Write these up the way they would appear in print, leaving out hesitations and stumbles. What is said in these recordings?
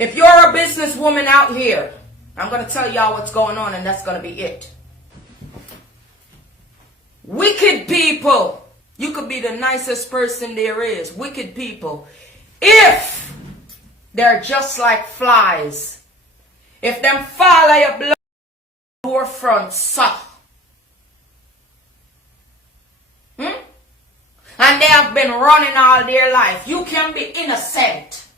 If you're a businesswoman out here, I'm going to tell y'all what's going on, and that's going to be it. Wicked people. You could be the nicest person there is. Wicked people. If they're just like flies. If them fall like a blood door front saw. And they have been running all their life. You can be innocent.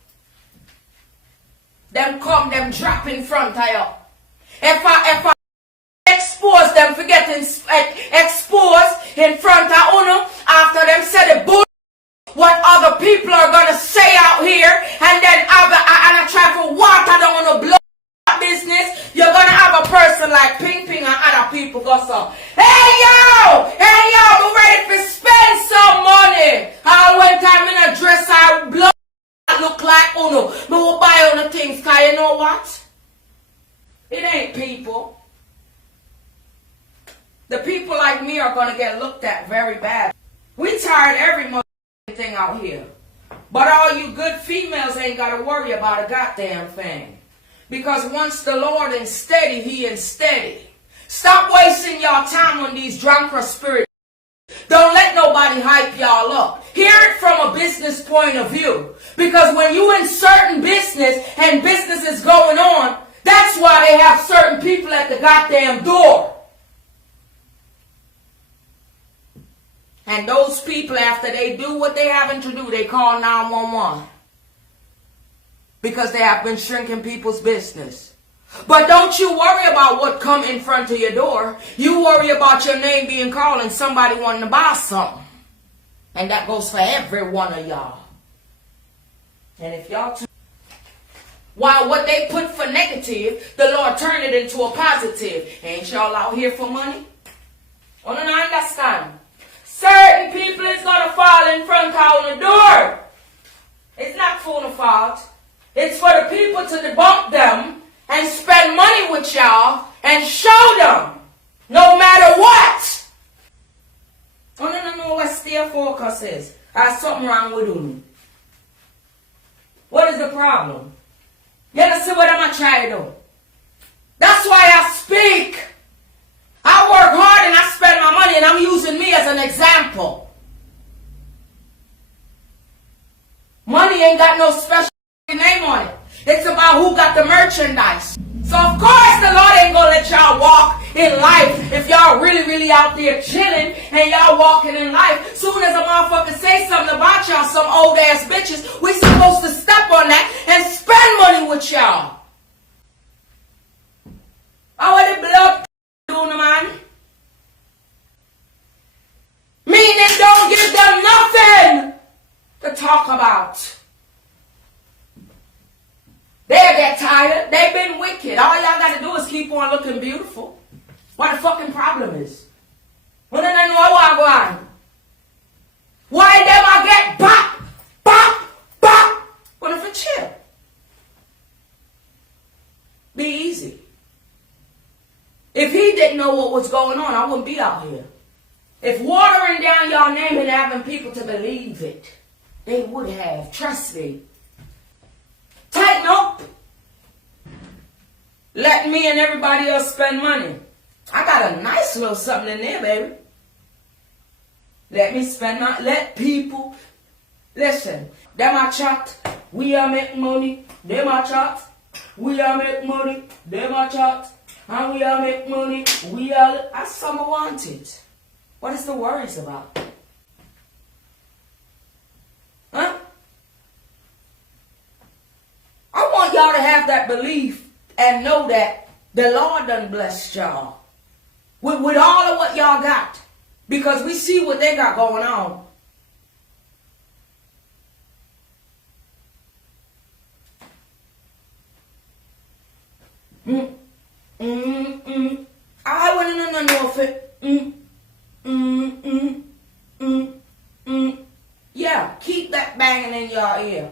Them come, them drop in front of you. If I expose them for getting exposed in front of Uno, after them say the bull, what other people are going to say out here, and then I try for water down on the blood business, you're going to have a person like Ping Ping and other people go so, hey yo, we're ready to spend some money. All one time in a dress I blood look like Uno, but we'll buy all the things, because you know what? It ain't people. The people like me are going to get looked at very bad. We tired every thing out here. But all you good females ain't got to worry about a goddamn thing. Because once the Lord is steady, he is steady. Stop wasting your time on these drunken spirits. Don't let nobody hype y'all up. Hear it from a business point of view. Because when you in certain business and business is going on, that's why they have certain people at the goddamn door. And those people, after they do what they having to do, they call 911. Because they have been shrinking people's business. But don't you worry about what come in front of your door. You worry about your name being called and somebody wanting to buy something. And that goes for every one of y'all. And if y'all too, while what they put for negative, the Lord turned it into a positive. Ain't y'all out here for money? Oh, no, I understand. Certain people is going to fall in front of the door. It's not for the fault. It's for the people to debunk them and spend money with y'all and show them. No matter what. Oh, no, what their focus is. There's something wrong with them. What is the problem? You see what I'm trying to do? That's why I speak. I work hard and I spend my money, and I'm using me as an example. Money ain't got no special name on it. It's about who got the merchandise. So of course the Lord ain't gonna let y'all walk in life if y'all really out there chilling and y'all walking in life. Soon as a motherfucker say something about y'all, some old ass bitches, we supposed to step on that and spend money with y'all. I want the blood doing, man. Meaning don't give them nothing to talk about. They'll get tired. They've been wicked. All y'all got to do is keep on looking beautiful. What the fucking problem is? Why them I get bop? What if it chill? Be easy. If he didn't know what was going on, I wouldn't be out here. If watering down your name and having people to believe it, they would have. Trust me. Tighten up. Let me and everybody else spend money. I got a nice little something in there, baby. Let me spend my, let people, listen, them a chat, we are make money, them a chat, we are make money, them a chat, and we are make money, we are, as some want it. What is the worries about? Huh? I want y'all to have that belief and know that the Lord done blessed y'all with all of what y'all got, because we see what they got going on. I want to know if it. Yeah, keep that banging in your ear.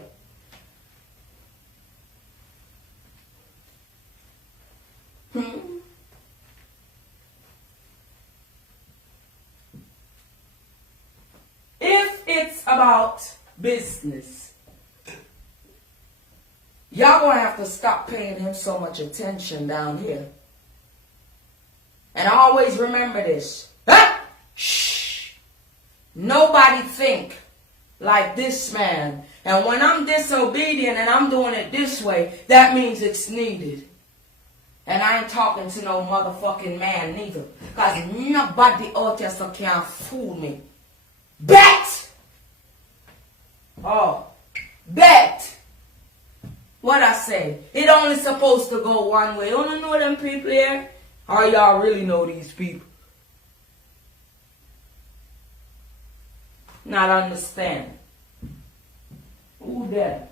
If it's about business, Y'all gonna have to stop paying him so much attention down here. And always remember this. Ah! Shh. Nobody think like this man. And when I'm disobedient and I'm doing it this way, that means it's needed. And I ain't talking to no motherfucking man neither. Because nobody out there so can't fool me. Bet! Oh, bet! What I say? It only supposed to go one way. You don't know them people here? Or y'all really know these people? Not understand. Who that?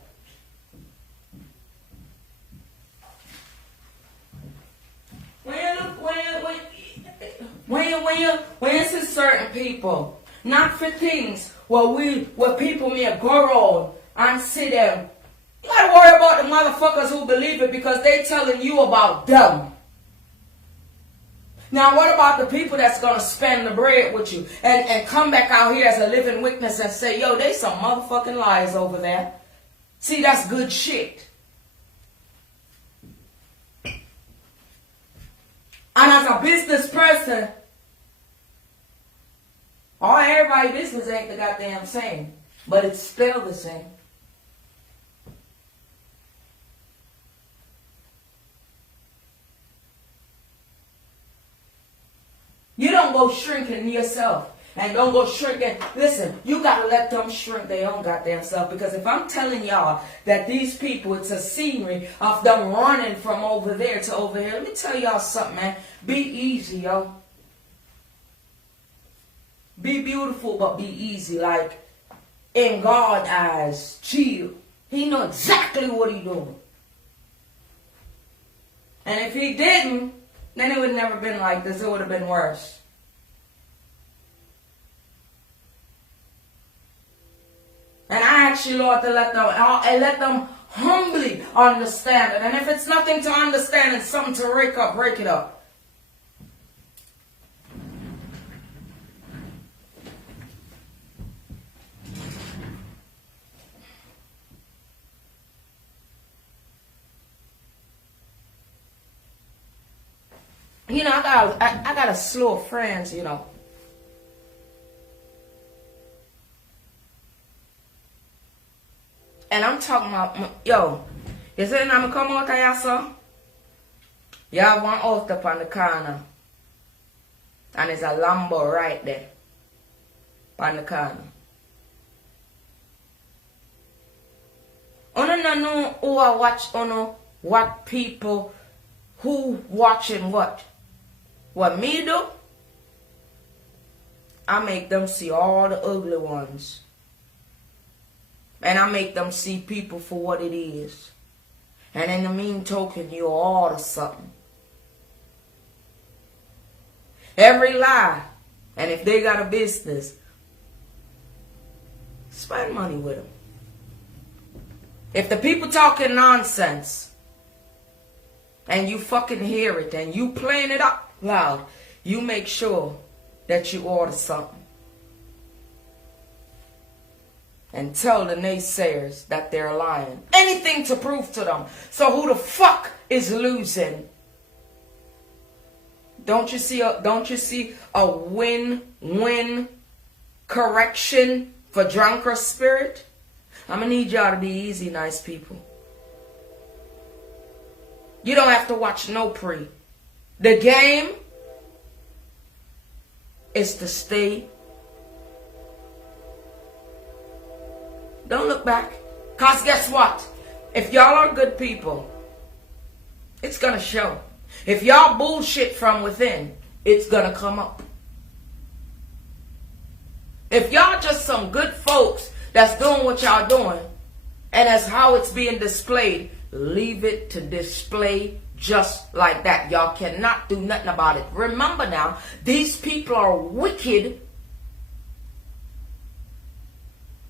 When you see certain people, not for things where people may go around and see them, you gotta worry about the motherfuckers who believe it because they telling you about them. Now what about the people that's gonna spend the bread with you and come back out here as a living witness and say, yo, they some motherfucking liars over there. See, that's good shit. And as a business person, all everybody's business ain't the goddamn same, but it's still the same. You don't go shrinking yourself. And don't go shrinking. Listen, you got to let them shrink their own goddamn self. Because if I'm telling y'all that these people, it's a scenery of them running from over there to over here. Let me tell y'all something, man. Be easy, yo. Be beautiful, but be easy. Like, in God's eyes, chill. He know exactly what he doing. And if he didn't, then it would have never been like this. It would have been worse. And I ask you, Lord, to let them humbly understand it. And if it's nothing to understand and something to break it up. You know, I got a slew of friends, you know. And I'm talking about, yo, you see when I come out of here, so? You have one out up on the corner. And there's a Lambo right there. On the corner. I don't know who I watch, what people, who watching what. What me do? I make them see all the ugly ones. And I make them see people for what it is. And in the mean token, you order something. Every lie. And if they got a business, spend money with them. If the people talking nonsense, and you fucking hear it, and you playing it up loud, you make sure that you order something. And tell the naysayers that they're lying. Anything to prove to them. So who the fuck is losing? Don't you see a win-win correction for drunker spirit? I'm gonna need y'all to be easy, nice people. You don't have to watch no pre. The game is to stay. Don't look back. Because guess what? If y'all are good people, it's going to show. If y'all bullshit from within, it's going to come up. If y'all just some good folks that's doing what y'all doing, and that's how it's being displayed, leave it to display just like that. Y'all cannot do nothing about it. Remember now, these people are wicked.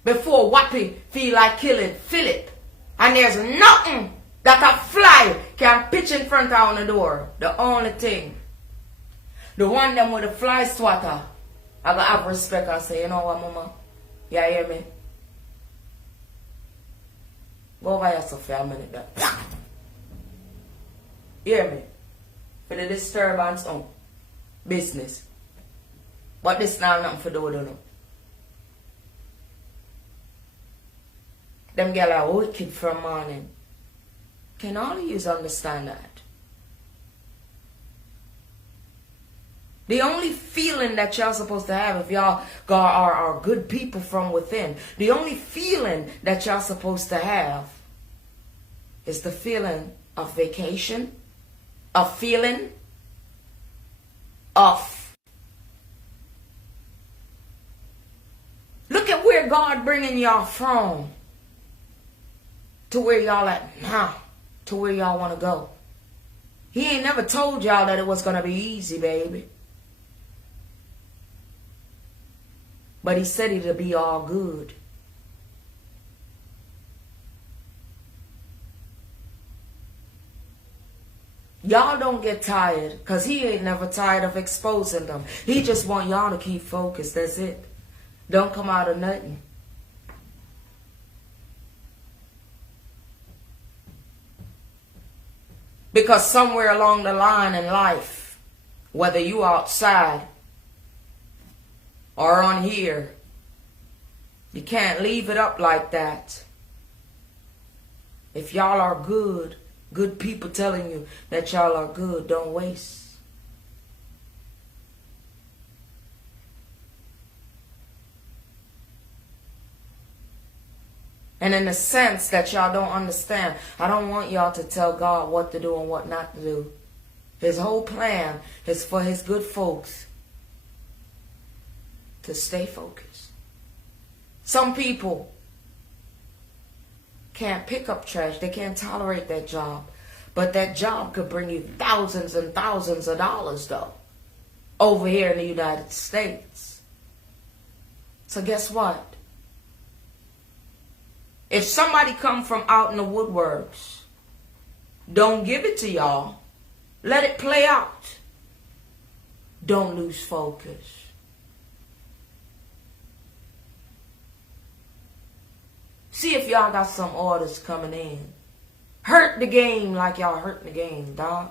Before Wappy feel like killing Philip. And there's nothing that a fly can pitch in front of on the door. The only thing. The one them with the fly swatter. I gotta have respect and say, you know what, mama? You hear me? Go over yourself for a minute there. Hear me? For the disturbance on business. But this now nothing for do with you. Them girls are wicked from morning. Can all of you understand that? The only feeling that y'all supposed to have if y'all are good people from within, the only feeling that y'all supposed to have is the feeling of vacation, a feeling of. Look at where God bringing y'all from to where y'all at now, to where y'all want to go. He ain't never told y'all that it was going to be easy, baby. But he said it'll be all good. Y'all don't get tired, because he ain't never tired of exposing them. He just want y'all to keep focused. That's it. Don't come out of nothing. Because somewhere along the line in life, whether you outside or on here, you can't leave it up like that. If y'all are good, good people telling you that y'all are good, don't waste. And in the sense that y'all don't understand, I don't want y'all to tell God what to do and what not to do. His whole plan is for his good folks to stay focused. Some people can't pick up trash. They can't tolerate that job. But that job could bring you thousands and thousands of dollars, though, over here in the United States. So guess what? If somebody come from out in the woodworks, don't give it to y'all. Let it play out. Don't lose focus. See if y'all got some orders coming in. Hurt the game like y'all hurting the game, dog.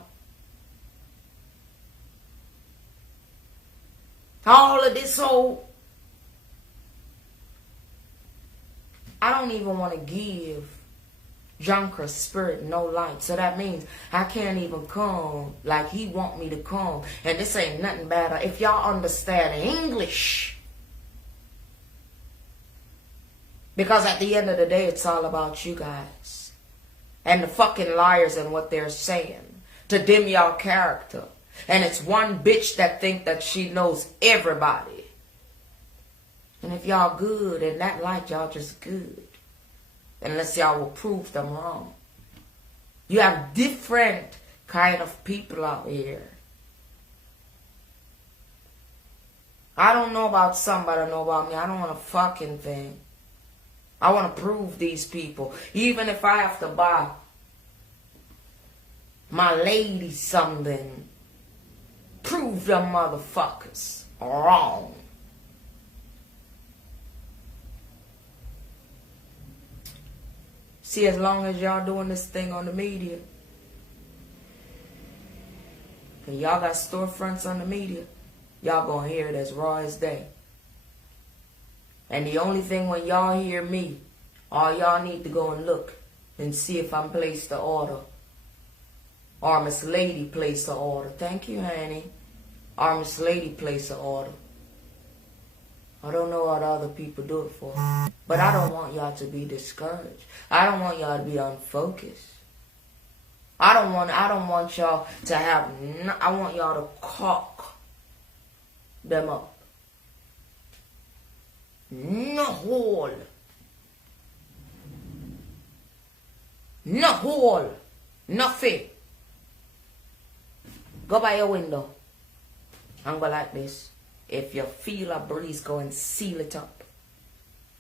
All of this whole... I don't even want to give Junker's spirit no light. So that means I can't even come like he want me to come. And this ain't nothing bad. If y'all understand English. Because at the end of the day, it's all about you guys. And the fucking liars and what they're saying. To dim y'all character. And it's one bitch that think that she knows everybody. And if y'all good in that light, y'all just good. Unless y'all will prove them wrong. You have different kind of people out here. I don't know about somebody know about me. I don't want a fucking thing. I want to prove these people. Even if I have to buy my lady something. Prove them motherfuckers wrong. See, as long as y'all doing this thing on the media, and y'all got storefronts on the media, y'all gonna hear it as raw as day. And the only thing when y'all hear me, all y'all need to go and look and see if I'm placed the order. Or Miss Lady placed the order. Thank you, honey. Or Miss Lady placed the order. I don't know what other people do it for. But I don't want y'all to be discouraged. I don't want y'all to be unfocused. I don't want y'all to have, I want y'all to cock them up. No hole. No hole. Nothing. Go by your window and go like this. If you feel a breeze, go and seal it up.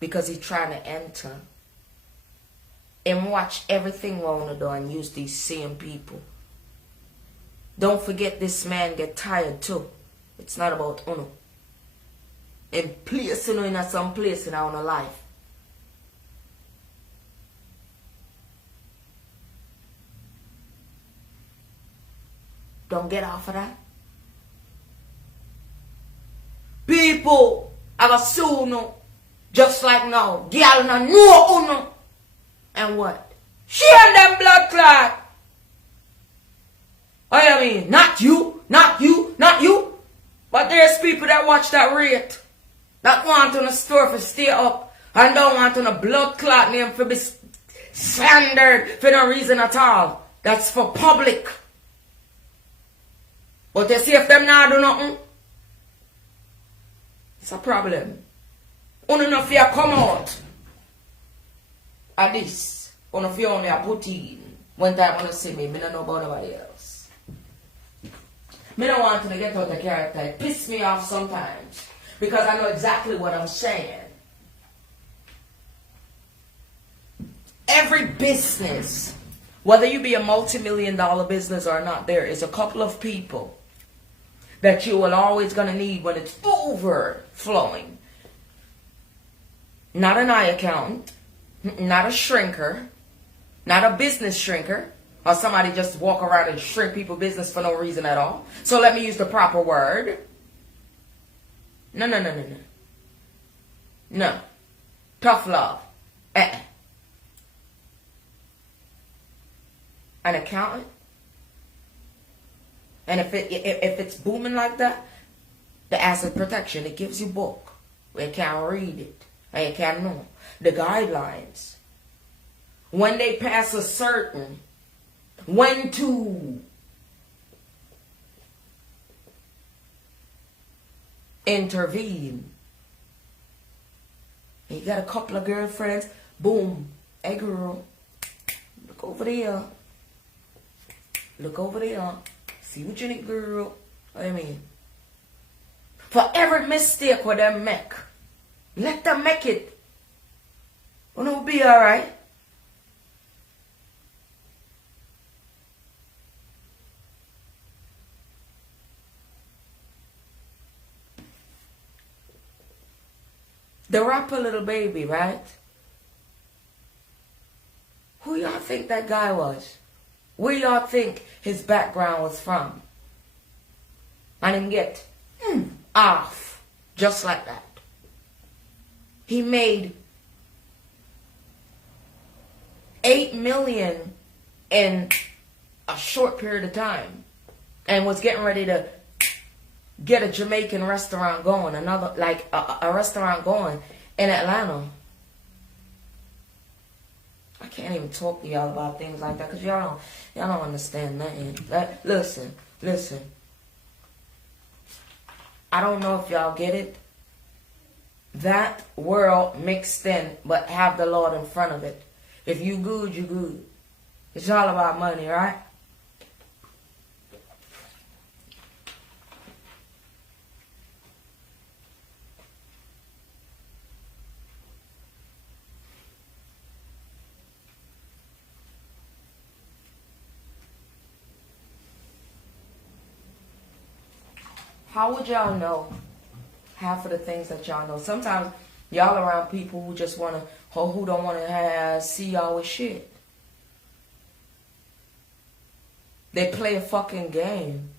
Because he's trying to enter. And watch everything round the door and use these same people. Don't forget this man get tired too. It's not about uno. And place in some place in our life. Don't get off of that. People are gonna sue no. Just like now. Girl no know uno. And what? She and them blood clot. I mean, not you, not you, not you. But there's people that watch that rate. That want on the store for stay up. And don't want on a blood clot name for be slandered for no reason at all. That's for public. But you see if them now do nothing, it's a problem. Only if you come out at this. Only if you only put in. When time when you see me, I don't know about nobody else. I don't want to get out of character. It pisses me off sometimes. Because I know exactly what I'm saying. Every business, whether you be a multi-million-dollar business or not, there is a couple of people that you will always going to need when it's overflowing. Not an eye accountant, not a shrinker, not a business shrinker, or somebody just walk around and shrink people's business for no reason at all. So let me use the proper word. No. No. Tough love. An accountant. And if it's booming like that, the asset protection, it gives you book. You can't read it. And you can't know. The guidelines. When they pass a certain, when to intervene. You got a couple of girlfriends, boom. Hey girl, look over there. Look over there. See what you need, girl. What I mean? For every mistake with them make, let them make it. It'll be alright. The rapper Little Baby, right? Who y'all think that guy was? Where y'all think his background was from? I didn't get off just like that. He made $8 million in a short period of time and was getting ready to get a Jamaican restaurant going, another like a restaurant going in Atlanta. I can't even talk to y'all about things like that because y'all don't understand nothing. Listen. I don't know if y'all get it. That world mixed in, but have the Lord in front of it. If you good, you good. It's all about money, right? How would y'all know half of the things that y'all know? Sometimes y'all around people who just want to, who don't want to see y'all with shit. They play a fucking game.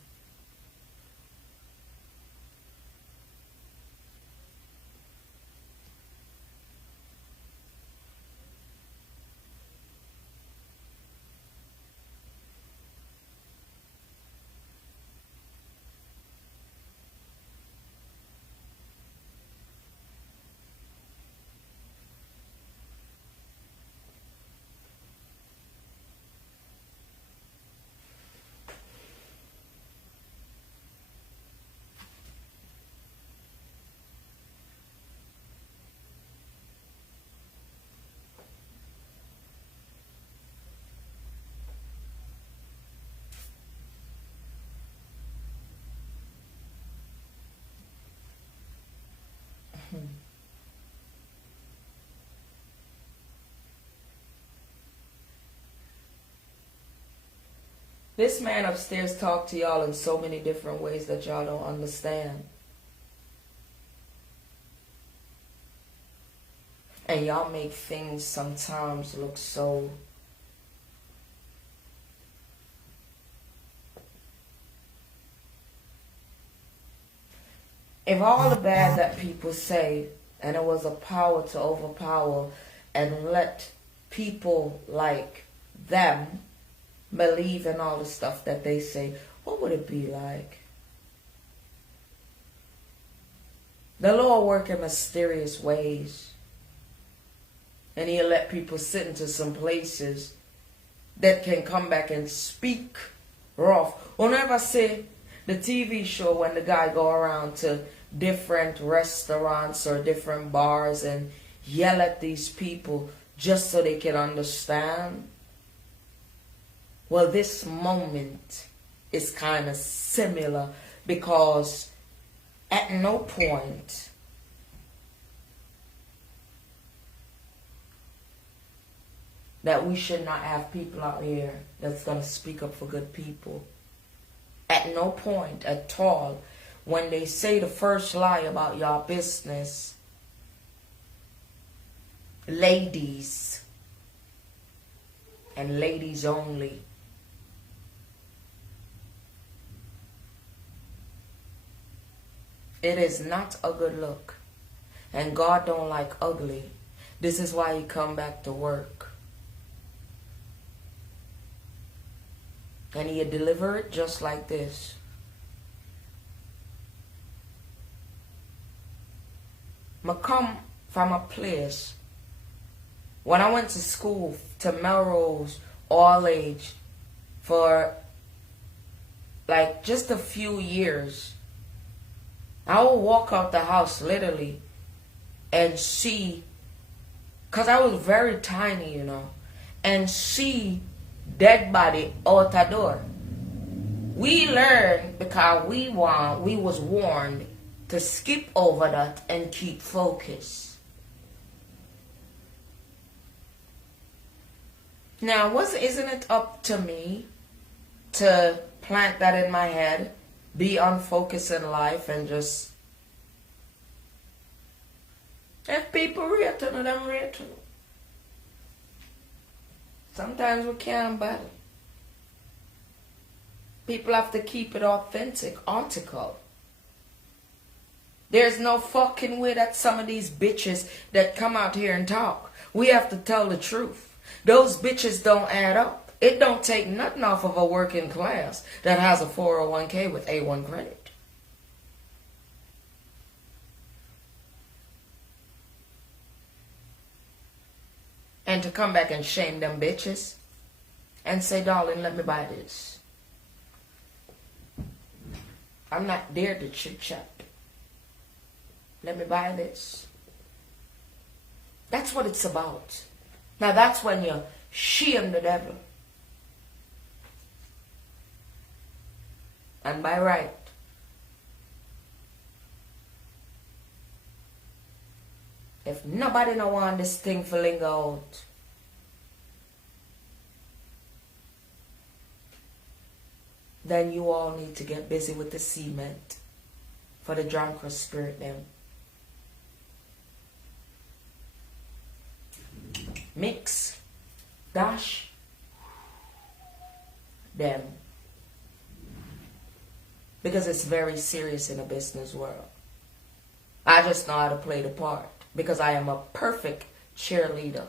This man upstairs talked to y'all in so many different ways that y'all don't understand. And y'all make things sometimes look so If all the bad that people say, and it was a power to overpower and let people like them believe in all the stuff that they say, what would it be like? The Lord work in mysterious ways. And He'll let people sit into some places that can come back and speak rough. Whenever I say the TV show when the guy go around to different restaurants or different bars and yell at these people just so they can understand. Well, this moment is kind of similar, because at no point that we should not have people out here that's going to speak up for good people. At no point at all, when they say the first lie about your business, ladies, and ladies only, it is not a good look. And God don't like ugly. This is why He come back to work. And He'll deliver it just like this. I come from a place, when I went to school to Melrose, all age, for like just a few years, I would walk out the house literally and see, because I was very tiny, you know, and see dead body out the door. We learned because we was warned to skip over that and keep focus. Now, isn't it up to me to plant that in my head, be unfocused in life, and just, if people rate to them rate to. Sometimes we can't battle. People have to keep it authentic, article. There's no fucking way that some of these bitches that come out here and talk, we have to tell the truth. Those bitches don't add up. It don't take nothing off of a working class that has a 401k with A1 credit. And to come back and shame them bitches and say, darling, let me buy this. I'm not there to chit chat. Let me buy this. That's what it's about. Now that's when you shame the devil. And by right, if nobody no want this thing to linger out, then you all need to get busy with the cement for the drunkard spirit them. Mix, dash, them. Because it's very serious in the business world. I just know how to play the part. Because I am a perfect cheerleader.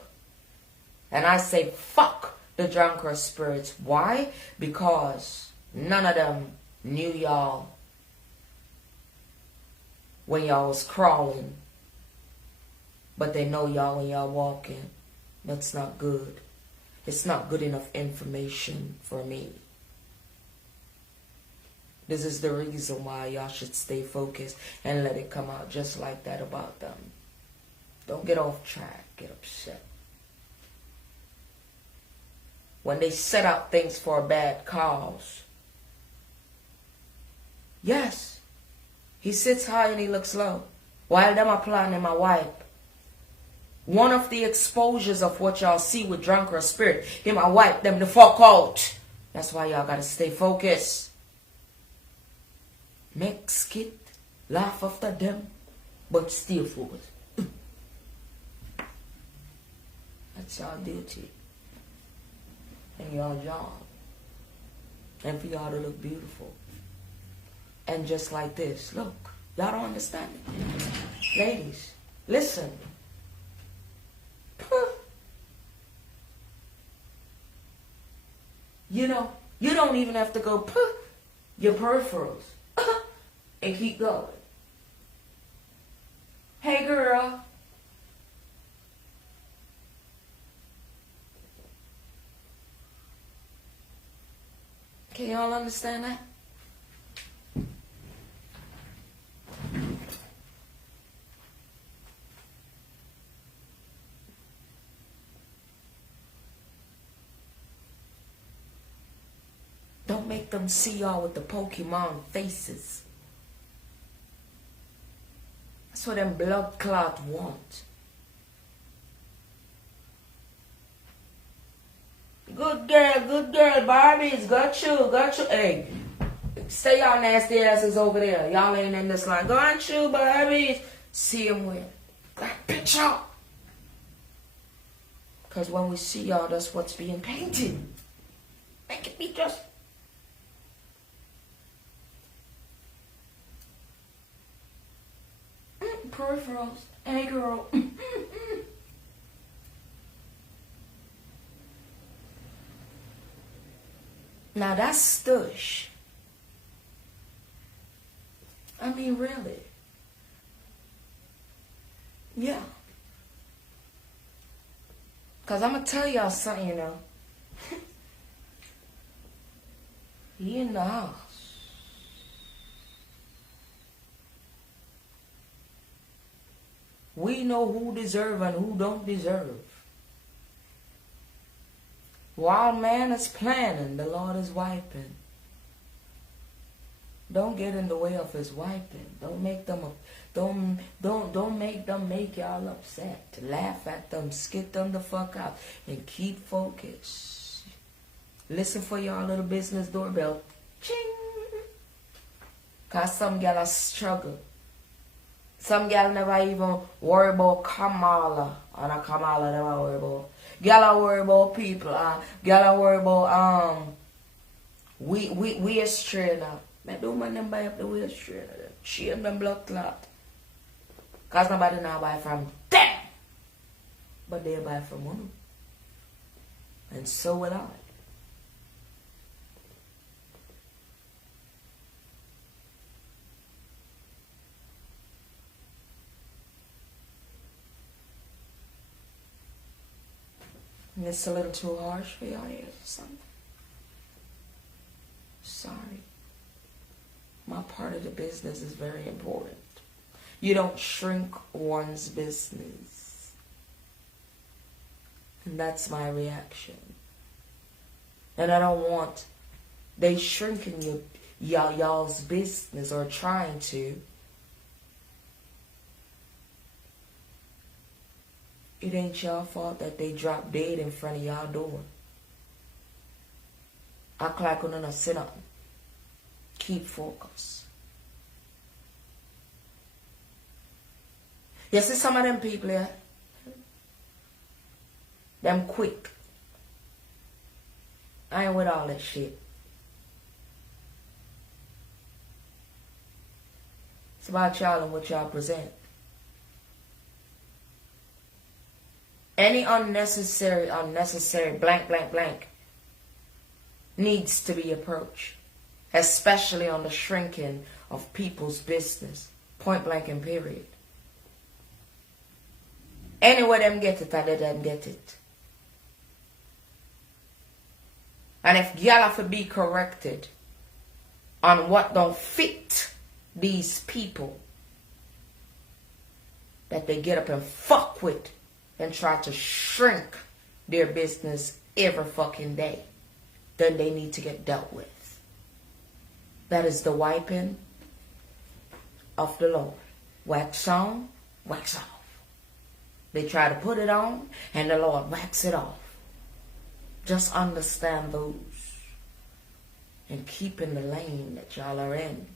And I say, fuck the drunkard spirits. Why? Because none of them knew y'all when y'all was crawling. But they know y'all when y'all walking. That's not good. It's not good enough information for me. This is the reason why y'all should stay focused and let it come out just like that about them. Don't get off track, get upset. When they set out things for a bad cause. Yes, he sits high and he looks low. While them are planning my wipe. One of the exposures of what y'all see with drunkard spirit, him I wipe them the fuck out. That's why y'all gotta stay focused. Make skit, laugh after them, but stay focused. That's y'all duty. And y'all job. And for y'all to look beautiful. And just like this, look. Y'all don't understand it. Ladies, listen. You know, you don't even have to go your peripherals and keep going. Hey girl. Can y'all understand that? Don't make them see y'all with the Pokemon faces. That's what them blood clot want. Good girl, Barbies. Got you. Hey, stay y'all nasty asses over there. Y'all ain't in this line. Got you, Barbies. See them where? That bitch out. Because when we see y'all, that's what's being painted. Make it be just... peripherals. Hey, girl. Now that's stush. I mean, really. Yeah. Because I'm going to tell y'all something, you know. He in the house. We know who deserve and who don't deserve. While man is planning, the Lord is wiping. Don't get in the way of his wiping. Don't make them make y'all upset. Laugh at them, skit them the fuck out, and keep focused. Listen for y'all little business doorbell. Ching. Cause some gal are struggle. Some gal never even worry about Kamala. And a Kamala never worry about. Gal are worry about people. Gal are worry about we astray now. Man, don't man them buy up the way astray. Shame them blood clot. Cause nobody now buy from them. But they buy from one. And so will I. It's a little too harsh for y'all ears or something. Sorry. My part of the business is very important. You don't shrink one's business. And that's my reaction. And I don't want they shrinking y'all's business or trying to. It ain't y'all fault that they drop dead in front of y'all door. Act like you're not sit up. Keep focus. You see some of them people here? Them quick. I ain't with all that shit. It's about y'all and what y'all present. Any unnecessary blank needs to be approached, especially on the shrinking of people's business, point blank and period. Anywhere them get it, I let them get it. And if y'all have to be corrected on what don't fit these people that they get up and fuck with, and try to shrink their business every fucking day, then they need to get dealt with. That is the wiping of the Lord. Wax on, wax off. They try to put it on, and the Lord wax it off. Just understand those and keep in the lane that y'all are in.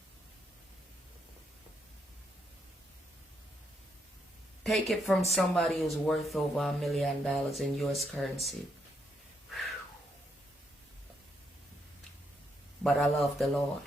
Take it from somebody who's worth over $1 million in US currency. But I love the Lord.